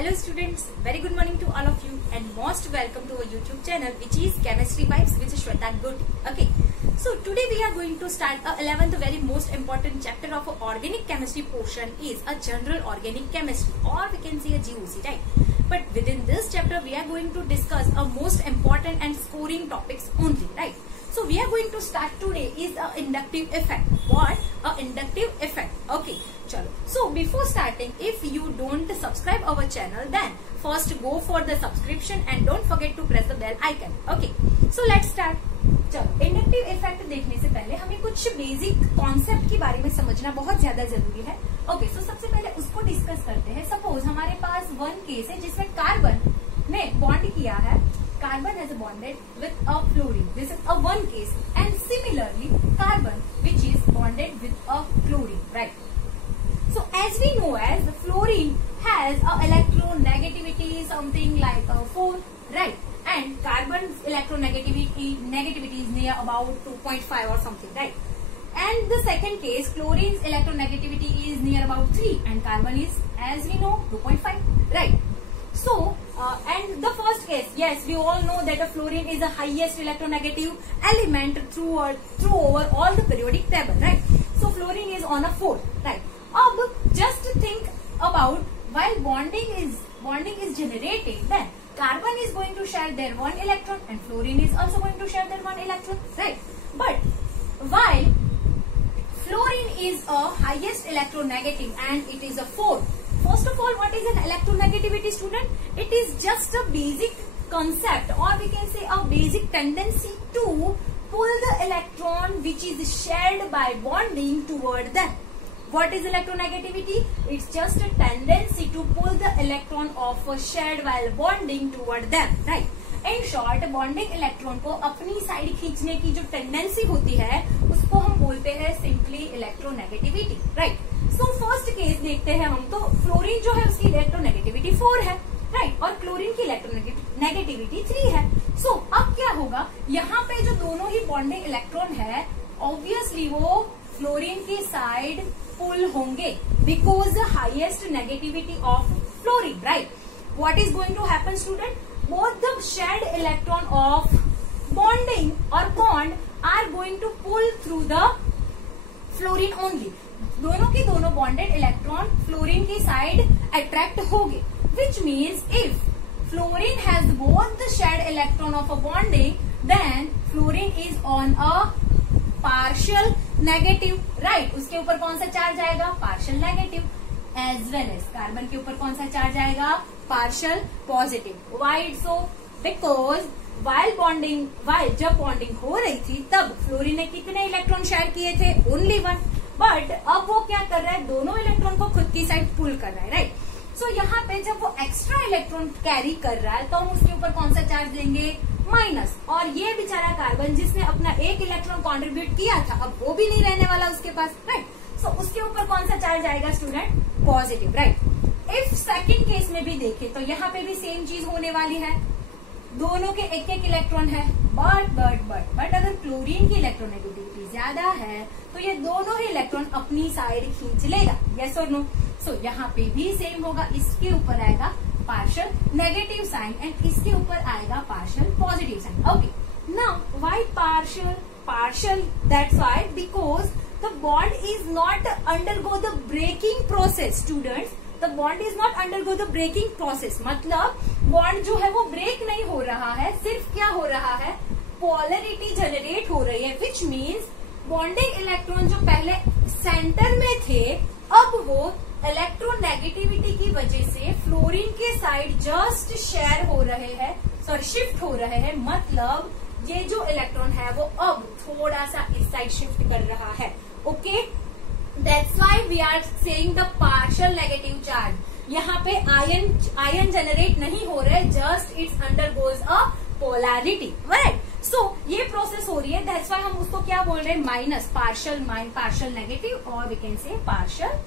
Hello students, very good morning to all of you and most welcome to our YouTube channel which is Chemistry Vibes with Shweta Goti. Okay, so today we are going to start a 11th very most important chapter of organic chemistry portion is a general organic chemistry or we can say a GOC, right? But within this chapter we are going to discuss a most important and scoring topics only, right? So we are going to start today is a inductive effect. What? A inductive effect. Okay, chalo. So before starting, if you don't subscribe our channel, then first go for the subscription and don't forget to press the bell icon. Okay, so let's start. चलो, inductive effect देखने से पहले हमें कुछ basic concept के बारे में समझना बहुत ज्यादा जरूरी है. ओके, सो सबसे पहले उसको डिस्कस करते हैं. सपोज हमारे पास वन केस है जिसमें कार्बन ने बॉन्ड किया है. Carbon has bonded with a fluorine. This is a one case. And similarly, carbon which is bonded with a fluorine, right? So as we know, as the fluorine has a electronegativity something like 4, right? And carbon's electronegativity is near about 2.5 or something, right? And the second case, chlorine's electronegativity is near about 3, and carbon is, as we know, 2.5, right? So, and the first case, yes, we all know that the fluorine is the highest electronegative element through over all the periodic table, right? So, fluorine is on a 4, right? Now, just think about while bonding is generated, then carbon is going to share their one electron and fluorine is also going to share their one electron, right? But while fluorine is a highest electronegative and it is a 4. First of all, what is an electronegativity, student? It is just a basic concept or we can say a basic tendency to pull the electron which is shared by bonding toward them. What is electronegativity? It's just a tendency to pull the electron of a shared while bonding toward them, right? In short, bonding electron को अपनी side खींचने की जो tendency होती है उसको हम बोलते हैं simply electronegativity, right? So first case देखते हैं हम. तो फ्लोरीन जो है उसकी इलेक्ट्रोनेगेटिविटी 4 है, राइट? और क्लोरीन की इलेक्ट्रोनेगेटिविटी 3 है. सो अब क्या होगा, यहाँ पे जो दोनों ही बॉन्डिंग इलेक्ट्रॉन है ऑब्वियसली वो फ्लोरीन की साइड पुल होंगे because highest negativity of fluorine, right? What is going to happen student? Both the shared electron of bonding or bond are going to pull through the fluorine only. दोनों की दोनों bonded electron fluorine की side attract होंगे, which means if fluorine has both the shared electron of a bonding, then fluorine is on a partial negative, right? उसके ऊपर कौन सा charge आएगा? Partial negative. As well as carbon के ऊपर कौन सा चार्ज आएगा? Partial positive. Why so? Because while जब बॉन्डिंग हो रही थी तब फ्लोरीन ने कितने इलेक्ट्रॉन शेयर किए थे? ओनली 1. बट अब वो क्या कर रहा है? दोनों इलेक्ट्रॉन को खुद की साइड पुल कर रहा है, राइट? सो यहाँ पे जब वो एक्स्ट्रा इलेक्ट्रॉन कैरी कर रहा है तो हम उसके ऊपर कौन सा चार्ज देंगे? माइनस. और ये बेचारा कार्बन जिसने अपना एक इलेक्ट्रॉन कॉन्ट्रीब्यूट किया था अब वो भी नहीं रहने वाला उसके पास, राइट? सो उसके ऊपर कौन सा चार्ज आएगा student? Positive, right? If second case में भी देखें तो यहाँ पे भी सेम चीज होने वाली है. दोनों के एक एक इलेक्ट्रॉन है बट अगर क्लोरीन की इलेक्ट्रोनेगेटिविटी ज्यादा है तो ये दोनों ही इलेक्ट्रॉन अपनी साइड खींच लेगा. यस और नो? सो यहाँ पे भी सेम होगा. इसके ऊपर आएगा पार्शियल नेगेटिव साइन एंड इसके ऊपर आएगा partial positive sign. Okay, now why partial? That's why because the bond is not undergo the breaking process, students. The bond is not undergo the breaking process. मतलब bond जो है वो break नहीं हो रहा है, सिर्फ क्या हो रहा है? polarity generate हो रही है, which means bonding electron जो पहले सेंटर में थे अब वो इलेक्ट्रोनेगेटिविटी की वजह से फ्लोरीन के साइड जस्ट शेयर हो रहे हैं, सॉरी शिफ्ट हो रहे हैं. मतलब ये जो इलेक्ट्रॉन है वो अब थोड़ा सा इस साइड शिफ्ट कर रहा है. Okay, that's why we are saying the partial negative charge. यहाँ पे आयन जनरेट नहीं हो रहे, just it's undergoes a polarity, right? So ये प्रोसेस हो रही है. दैट्स व्हाई हम उसको क्या बोल रहे हैं? माइनस, पार्शियल नेगेटिव और we can say partial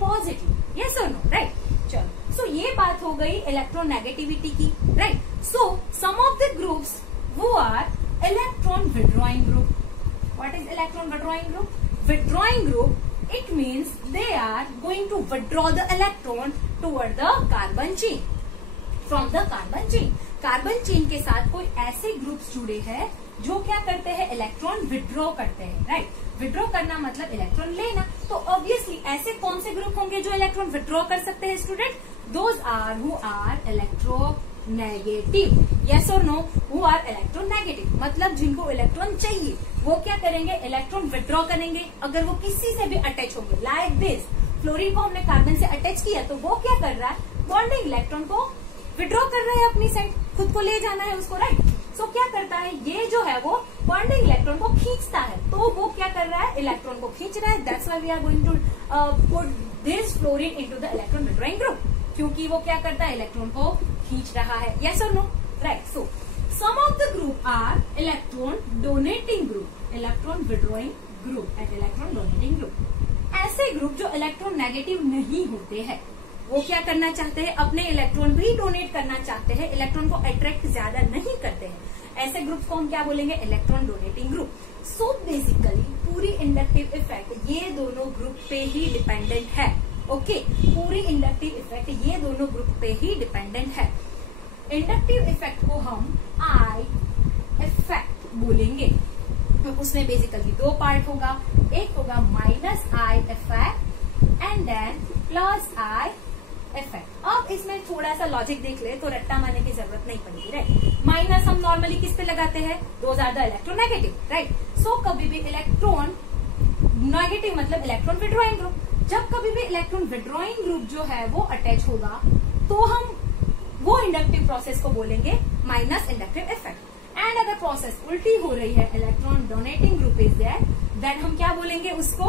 positive. Yes और नो? राइट? चलो, सो ये बात हो गई इलेक्ट्रोनेगेटिविटी की, right? So some of the groups who are electron withdrawing group. What is electron withdrawing group? Withdrawing group, it means they are going to withdraw the electron toward the carbon chain. From the carbon chain. Carbon chain के साथ कोई ऐसे groups जुड़े हैं जो क्या करते हैं, इलेक्ट्रॉन विड्रॉ करते हैं, राइट। विड्रॉ करना मतलब इलेक्ट्रॉन लेना, तो ऑब्वियसली ऐसे कौन से ग्रुप होंगे जो इलेक्ट्रॉन विड्रॉ कर सकते हैं student? Those are who are electronegative, yes और नो, हु आर इलेक्ट्रोनेगेटिव, मतलब जिनको इलेक्ट्रॉन चाहिए वो क्या करेंगे, इलेक्ट्रॉन विड्रॉ करेंगे अगर वो किसी से भी अटैच होंगे। लाइक दिस, फ्लोरीन को हमने कार्बन से अटैच किया तो वो क्या कर रहा है, बॉन्डिंग इलेक्ट्रॉन को विड्रॉ कर रहा है अपनी साइड, खुद को ले जाना है उसको, राइट। सो क्या करता है, ये जो है वो बॉन्डिंग इलेक्ट्रॉन को खींचता है, तो वो क्या कर रहा है, इलेक्ट्रॉन को खींच रहा है। That's why we are going to put this fluorine into the electron withdrawing group, क्योंकि वो क्या करता है, इलेक्ट्रॉन को खींच रहा है, यस और no, right. So some of the group are electron donating group, electron withdrawing group and electron donating group. ऐसे ग्रुप जो इलेक्ट्रॉन नेगेटिव नहीं होते हैं, वो क्या करना चाहते हैं, अपने इलेक्ट्रॉन भी डोनेट करना चाहते हैं, इलेक्ट्रॉन को अट्रैक्ट ज्यादा नहीं करते हैं, ऐसे ग्रुप्स को हम क्या बोलेंगे, electron donating group. So basically पूरी इंडक्टिव इफेक्ट ये दोनों ग्रुप पे ही डिपेंडेंट है, ओके। पूरी इंडक्टिव इफेक्ट ये दोनों ग्रुप पे ही डिपेंडेंट है। इंडक्टिव इफेक्ट को हम आई इफेक्ट बोलेंगे, तो उसमें बेसिकली दो पार्ट होगा, एक होगा minus I effect and then plus I effect. अब इसमें थोड़ा सा लॉजिक देख ले तो रट्टा मारने की जरूरत नहीं पड़ेगी, राइट। माइनस हम नॉर्मली किस पे लगाते हैं, those are the electronegative, right. So कभी भी इलेक्ट्रॉन नेगेटिव मतलब इलेक्ट्रॉन विड्रॉइंग ग्रुप, जब कभी भी इलेक्ट्रॉन विड्रॉइंग ग्रुप जो है वो अटैच होगा तो हम वो इंडक्टिव प्रोसेस को बोलेंगे माइनस इंडक्टिव इफेक्ट। एंड अगर प्रोसेस उल्टी हो रही है, electron donating group is there, then हम क्या बोलेंगे उसको,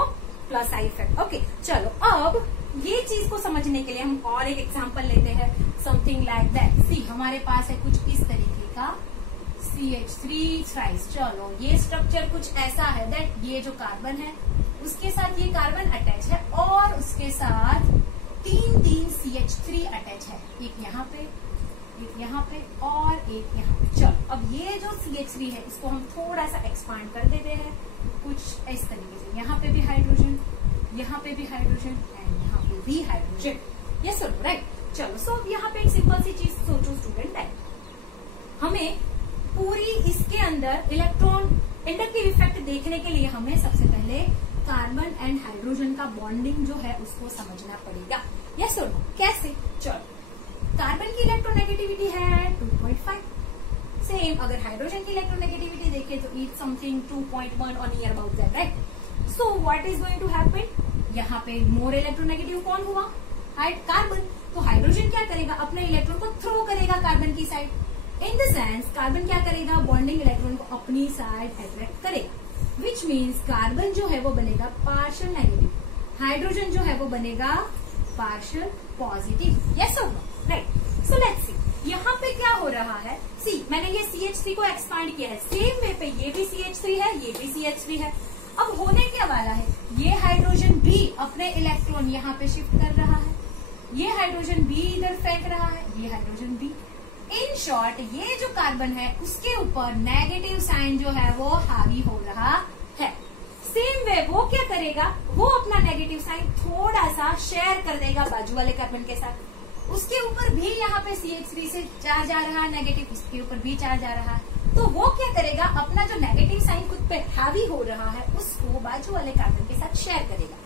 प्लस आई इफेक्ट, ओके। चलो अब ये चीज को समझने के लिए हम और एक एग्जांपल लेते हैं, समथिंग लाइक दैट। सी हमारे पास है कुछ इस तरीके का CH3 थ्राइस। चलो ये स्ट्रक्चर कुछ ऐसा है दैट ये जो कार्बन है उसके साथ ये कार्बन अटैच है और उसके साथ तीन CH3 अटैच है, एक यहाँ पे, एक यहाँ पे और एक यहाँ पे। चलो अब ये जो CH3 है इसको हम थोड़ा सा एक्सपांड कर देते हैं कुछ इस तरीके से, यहाँ पे भी हाइड्रोजन, यहाँ पे भी हाइड्रोजन एंड यहाँ पे भी हाइड्रोजन, यस और राइट। चलो सो अब यहाँ पे एक सिंपल सी चीज सोचो स्टूडेंट, है हमें पूरी इसके अंदर इलेक्ट्रॉन इंडक्टिव इफेक्ट देखने के लिए हमें सबसे पहले कार्बन एंड हाइड्रोजन का बॉन्डिंग जो है उसको समझना पड़ेगा, यस और नो। कैसे, चलो कार्बन की इलेक्ट्रोनेगेटिविटी है 2.5, सेम अगर हाइड्रोजन की इलेक्ट्रोनेगेटिविटी देखे तो इट समथिंग 2.1 और near about that, right. So what is going to happen, यहाँ पे मोर इलेक्ट्रोनेगेटिव कौन हुआ, कार्बन। तो हाइड्रोजन क्या करेगा, अपने इलेक्ट्रॉन को थ्रो करेगा कार्बन की side, in the sense carbon क्या करेगा, बॉन्डिंग इलेक्ट्रॉन को अपनी साइड अट्रैक्ट करेगा, विच मीन्स कार्बन जो है वो बनेगा पार्शियल नेगेटिव, हाइड्रोजन जो है वो बनेगा पार्शियल पॉजिटिव, यस और no, right. So let's see यहाँ पे क्या हो रहा है, सी मैंने ये CH3 को एक्सपांड किया है, सेम वे पे ये भी CH3 है, ये भी CH3 है। अब होने क्या वाला है, ये हाइड्रोजन भी अपने इलेक्ट्रॉन यहाँ पे शिफ्ट कर रहा है, ये हाइड्रोजन भी इधर फेंक रहा है, ये हाइड्रोजन भी। इन शॉर्ट ये जो कार्बन है उसके ऊपर नेगेटिव साइन जो है वो हावी हो रहा है। सेम वे वो क्या करेगा, वो अपना नेगेटिव साइन थोड़ा सा शेयर कर देगा बाजू वाले कार्बन के साथ, उसके ऊपर भी यहाँ पे CH3 से चार्ज जा रहा है नेगेटिव, उसके ऊपर भी चार्ज जा रहा है, तो वो क्या करेगा, अपना जो नेगेटिव साइन खुद पे हावी हो रहा है उसको बाजू वाले कार्बन के साथ शेयर करेगा।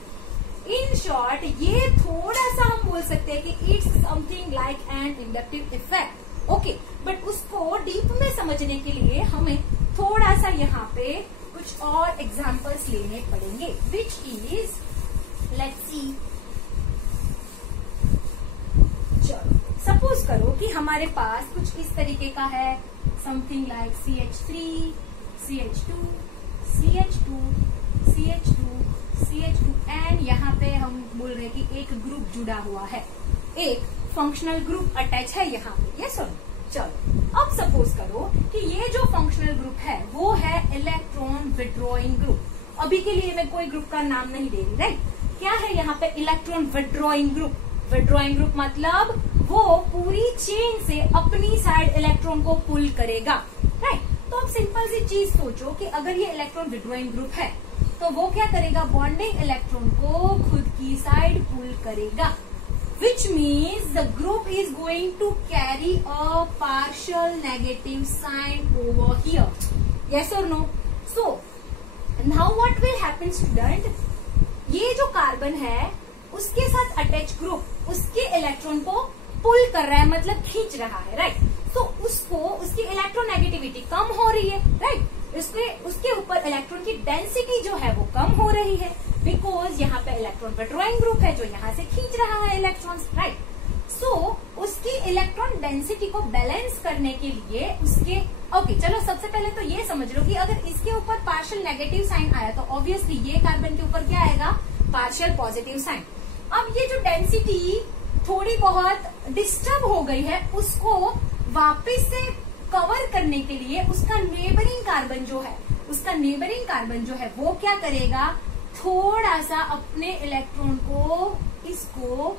इन शॉर्ट ये थोड़ा सा हम बोल सकते हैं कि it's something like an inductive effect, okay. But उसको डीप में समझने के लिए हमें थोड़ा सा यहाँ पे कुछ और एग्जाम्पल्स लेने पड़ेंगे, विच इज लेट्स सी। चलो सपोज करो कि हमारे पास कुछ इस तरीके का है, something like CH3, CH2, CH2, CH2, CH2 and यहाँ पे हम बोल रहे हैं कि एक ग्रुप जुड़ा हुआ है, एक फंक्शनल ग्रुप अटैच है यहाँ पे, यस और नो। चलो अब सपोज करो कि ये जो फंक्शनल ग्रुप है वो है इलेक्ट्रॉन विड्रॉइंग ग्रुप। अभी के लिए मैं कोई ग्रुप का नाम नहीं दे रही, राइट। क्या है यहाँ पे, electron withdrawing group. Withdrawing group मतलब वो पूरी चेन से अपनी साइड इलेक्ट्रॉन को पुल करेगा, राइट। तो अब सिंपल सी चीज सोचो कि अगर ये इलेक्ट्रॉन विड्रॉइंग ग्रुप है तो वो क्या करेगा, बॉन्डिंग इलेक्ट्रॉन को खुद की साइड पुल करेगा, which means the group is going to carry a partial negative sign over here. Yes or no? So now what will happen student, ये जो कार्बन है उसके साथ अटैच ग्रुप उसके इलेक्ट्रॉन को पुल कर रहा है, मतलब खींच रहा है, राइट। तो उसको उसकी इलेक्ट्रोनेगेटिविटी कम हो रही है, राइट। उसके ऊपर इलेक्ट्रॉन की डेंसिटी जो है वो कम हो रही है, बिकॉज यहाँ पे इलेक्ट्रॉन विड्रॉइंग ग्रुप है जो यहाँ से खींच रहा है इलेक्ट्रॉन्स, राइट। सो उसकी इलेक्ट्रॉन डेंसिटी को बैलेंस करने के लिए उसके ओके चलो सबसे पहले तो ये समझ लो कि अगर इसके ऊपर पार्शियल नेगेटिव साइन आया तो ऑब्वियसली ये कार्बन के ऊपर क्या आएगा, पार्शियल पॉजिटिव साइन। अब ये जो डेंसिटी थोड़ी बहुत डिस्टर्ब हो गई है उसको वापस से कवर करने के लिए उसका नेबरिंग कार्बन जो है वो क्या करेगा, थोड़ा सा अपने इलेक्ट्रॉन को इसको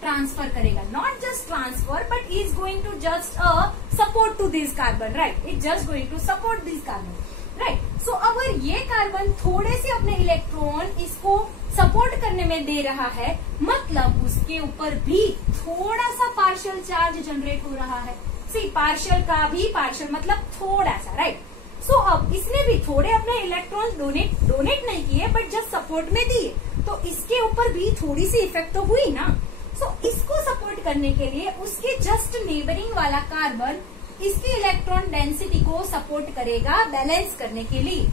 ट्रांसफर करेगा, not just transfer but is going to just support to this carbon, right. It just going to support this carbon, right. So अगर ये कार्बन थोड़े से अपने इलेक्ट्रॉन इसको सपोर्ट करने में दे रहा है, मतलब उसके ऊपर भी थोड़ा सा पार्शियल चार्ज जनरेट हो रहा है। सी पार्शियल का भी पार्शियल मतलब थोड़ा सा, राइट। सो अब इसने भी थोड़े अपने इलेक्ट्रॉन डोनेट नहीं किए बट जब सपोर्ट में दिए तो इसके ऊपर भी थोड़ी सी इफेक्ट तो हुई ना। सो इसको सपोर्ट करने के लिए उसके जस्ट नेबरिंग वाला कार्बन इसकी इलेक्ट्रॉन डेंसिटी को सपोर्ट करेगा बैलेंस करने के लिए।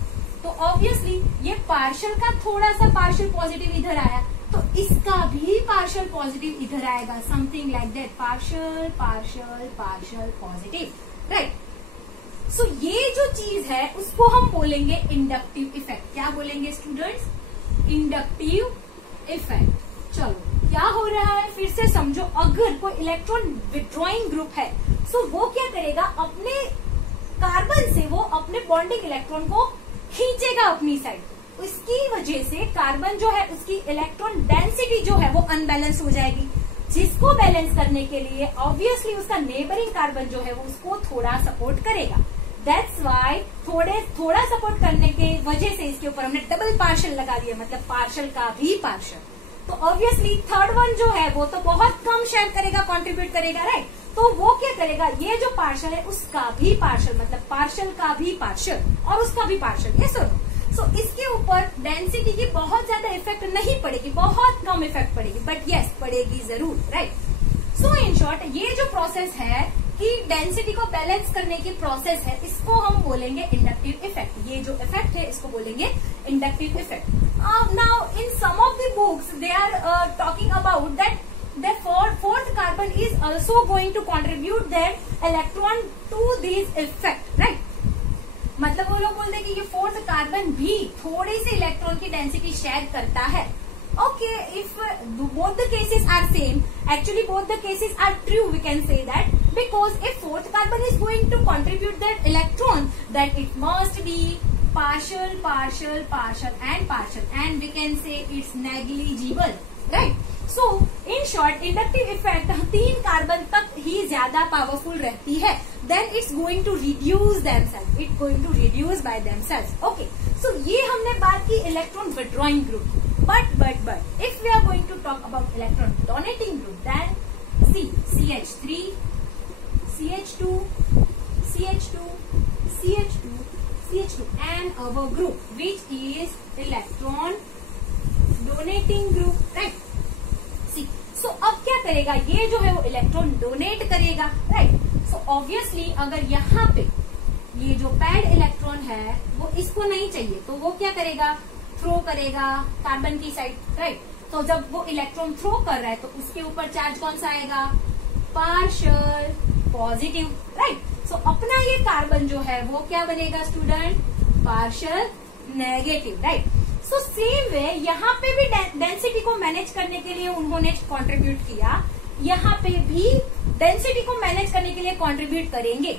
तो ऑब्वियसली ये पार्शियल का थोड़ा सा पार्शियल पॉजिटिव इधर आया तो इसका भी पार्शियल पॉजिटिव इधर आएगा, something like that, partial partial partial positive, right. So ये जो चीज है उसको हम बोलेंगे इंडक्टिव इफेक्ट। क्या बोलेंगे स्टूडेंट्स, इंडक्टिव इफेक्ट। चलो क्या हो रहा है फिर से समझो, अगर कोई इलेक्ट्रॉन विड्रॉइंग ग्रुप है तो वो क्या करेगा, अपने कार्बन से वो अपने बॉन्डिंग इलेक्ट्रॉन को खींचेगा अपनी साइड, इसकी वजह से कार्बन जो है उसकी इलेक्ट्रॉन डेंसिटी जो है वो अनबैलेंस हो जाएगी, जिसको बैलेंस करने के लिए ऑब्वियसली उसका नेबरिंग कार्बन जो है वो उसको थोड़ा सपोर्ट करेगा। दैट्स वाई थोड़ा सपोर्ट करने के वजह से इसके ऊपर हमने डबल पार्शियल लगा दिया, मतलब पार्शियल का भी पार्शियल। तो ऑब्वियसली थर्ड वन जो है वो तो बहुत कम शेयर करेगा, कंट्रीब्यूट करेगा, राइट। तो वो क्या करेगा, ये जो पार्शियल है उसका भी पार्शियल, मतलब पार्शियल का भी पार्शियल और उसका भी पार्शियल, यस और नो। सो इसके ऊपर डेंसिटी की बहुत ज्यादा इफेक्ट नहीं पड़ेगी, बहुत कम इफेक्ट पड़ेगी, बट यस पड़ेगी जरूर, राइट। सो इन शॉर्ट ये जो प्रोसेस है कि डेंसिटी को बैलेंस करने की प्रोसेस है, इसको हम बोलेंगे इंडक्टिव इफेक्ट। ये जो इफेक्ट है इसको बोलेंगे inductive effect. Now in some of the books they are talking about that the fourth carbon is also going to contribute their electron to this effect, right? मतलब वो लोग बोलते हैं कि ये फोर्थ कार्बन भी थोड़ी सी इलेक्ट्रॉन की डेंसिटी शेयर करता है। Okay, if both the cases are same, actually both the cases are true, we can say that, because if fourth carbon is going to contribute that electron, then it must be partial, partial, partial and partial, and we can say it's negligible, right? So in short, inductive effect 3 carbon तक ही ज्यादा powerful रहती है, then it's going to reduce themselves, it's going to reduce by themselves. Okay, so ये हमने बात की electron withdrawing group, but if we are going to talk about electron donating group, then see CH3, CH2, CH2, CH2, CH2 and our group which is electron donating group, right? सो अब क्या करेगा, ये जो है वो इलेक्ट्रॉन डोनेट करेगा, right. So obviously अगर यहाँ पे ये जो पैड इलेक्ट्रॉन है वो इसको नहीं चाहिए तो वो क्या करेगा, थ्रो करेगा कार्बन की साइड, राइट। तो जब वो इलेक्ट्रॉन थ्रो कर रहा है तो उसके ऊपर चार्ज कौन सा आएगा, पार्शियल पॉजिटिव, राइट। सो अपना ये कार्बन जो है वो क्या बनेगा student, partial negative, right. So same way यहाँ पे भी डेंसिटी को मैनेज करने के लिए उन्होंने कंट्रीब्यूट किया, यहाँ पे भी डेंसिटी को मैनेज करने के लिए कंट्रीब्यूट करेंगे।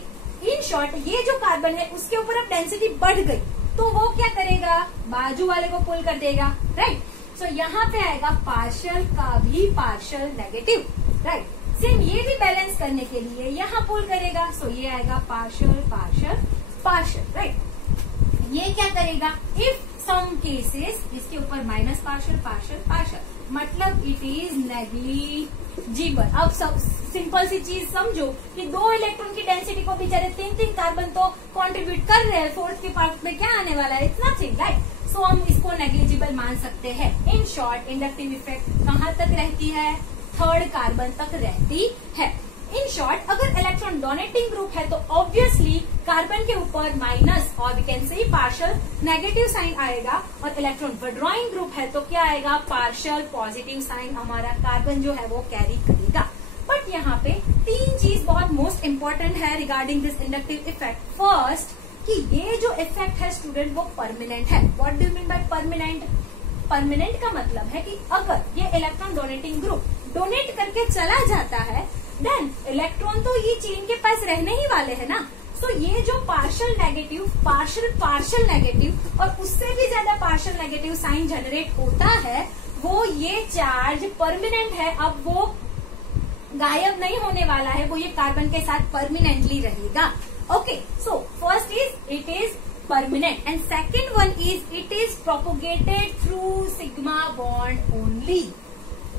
इन शॉर्ट ये जो कार्बन है उसके ऊपर अब डेंसिटी बढ़ गई तो वो क्या करेगा, बाजू वाले को पुल कर देगा, राइट। सो यहाँ पे आएगा पार्शियल का भी पार्शियल नेगेटिव, राइट। सेम ये भी बैलेंस करने के लिए यहाँ पुल करेगा, सो ये आएगा पार्शियल पार्शियल पार्शियल, राइट। ये क्या करेगा, इफ सम केसेस इसके ऊपर माइनस पार्शियल पार्शियल पार्शियल, मतलब इट इज नेग्लिजिबल। अब सब सिंपल सी चीज समझो कि 2 इलेक्ट्रॉन की डेंसिटी को बेचारे 3 कार्बन तो कंट्रीब्यूट कर रहे हैं, फोर्थ के पार्ट में क्या आने वाला है, इट्स नथिंग, राइट। सो हम इसको नेग्लिजिबल मान सकते हैं। इन शॉर्ट इंडक्टिव इफेक्ट कहाँ तक रहती है, 3rd कार्बन तक रहती है। इन शॉर्ट अगर इलेक्ट्रॉन डोनेटिंग ग्रुप है तो ऑब्वियसली कार्बन के ऊपर माइनस और we can say partial negative sign आएगा, और इलेक्ट्रॉन विड्रॉइंग ग्रुप है तो क्या आएगा, पार्शियल पॉजिटिव साइन हमारा कार्बन जो है वो कैरी करेगा। बट यहाँ पे 3 चीज बहुत मोस्ट इंपॉर्टेंट है regarding this inductive effect. First कि ये जो इफेक्ट है स्टूडेंट वो परमानेंट है। What do you mean by permanent? Permanent का मतलब है कि अगर ये इलेक्ट्रॉन डोनेटिंग ग्रुप डोनेट करके चला जाता है देन इलेक्ट्रॉन तो ये चेन के पास रहने ही वाले हैं ना। सो ये जो पार्शियल नेगेटिव पार्शियल नेगेटिव और उससे भी ज्यादा पार्शियल नेगेटिव साइन जनरेट होता है, वो ये चार्ज परमानेंट है, अब वो गायब नहीं होने वाला है, वो ये कार्बन के साथ परमानेंटली रहेगा। Okay, so first is it is permanent and second one is it is propagated through sigma bond only.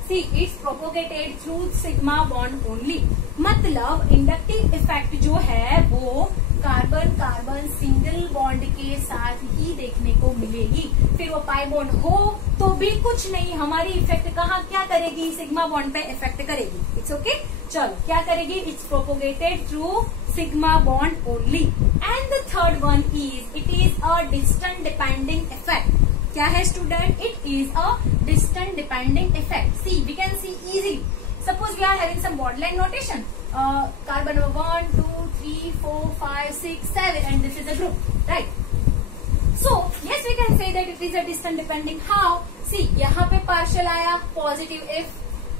See, it's propagated through sigma bond only. मतलब इंडक्टिव इफेक्ट जो है वो कार्बन कार्बन सिंगल बॉन्ड के साथ ही देखने को मिलेगी। फिर वो पाई बॉन्ड हो तो भी कुछ नहीं, हमारी इफेक्ट कहाँ क्या करेगी, सिग्मा बॉन्ड पे इफेक्ट करेगी। इट्स ओके, चलो क्या करेगी, it's propagated through sigma bond only. And the third one is it is a distance depending effect. क्या है student, it is a distance depending effect. See we can see easily, suppose we are having some bond-like notation, carbon number 1 2 3 4 5 6 7 and this is a group, right? So yes, we can say that it is a distance depending. How? See, यहाँ पे partial आया positive if,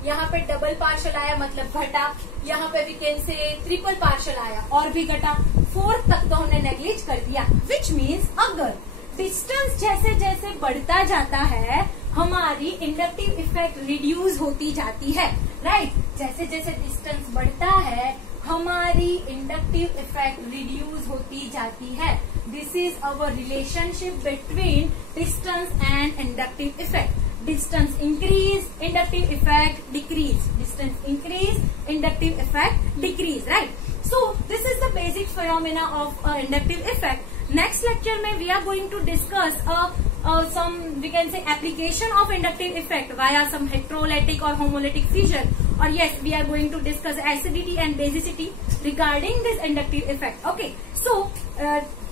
यहाँ पे double partial आया मतलब घटा, यहाँ पे we can say triple partial आया और भी घटा, 4th तक तो हमने नेग्लेक्ट कर दिया। which means अगर डिस्टेंस जैसे जैसे बढ़ता जाता है हमारी इंडक्टिव इफेक्ट रिड्यूस होती जाती है, राइट। जैसे जैसे डिस्टेंस बढ़ता है हमारी इंडक्टिव इफेक्ट रिड्यूस होती जाती है। This is our relationship between distance and inductive effect. Distance increase, inductive effect decrease, distance increase, inductive effect decrease, right. So this is the basic phenomena of inductive effect. Next lecture में we are going to discuss some we can say application of inductive effect via some heterolytic or homolytic fission, or yes we are going to discuss acidity and basicity regarding this inductive effect. Okay, so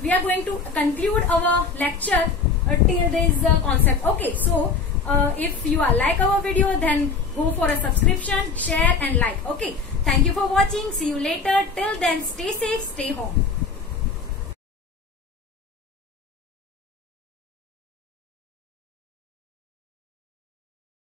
we are going to conclude our lecture till this concept. Okay, so if you are like our video then go for a subscription, share and like. Okay, thank you for watching, see you later, till then stay safe, stay home.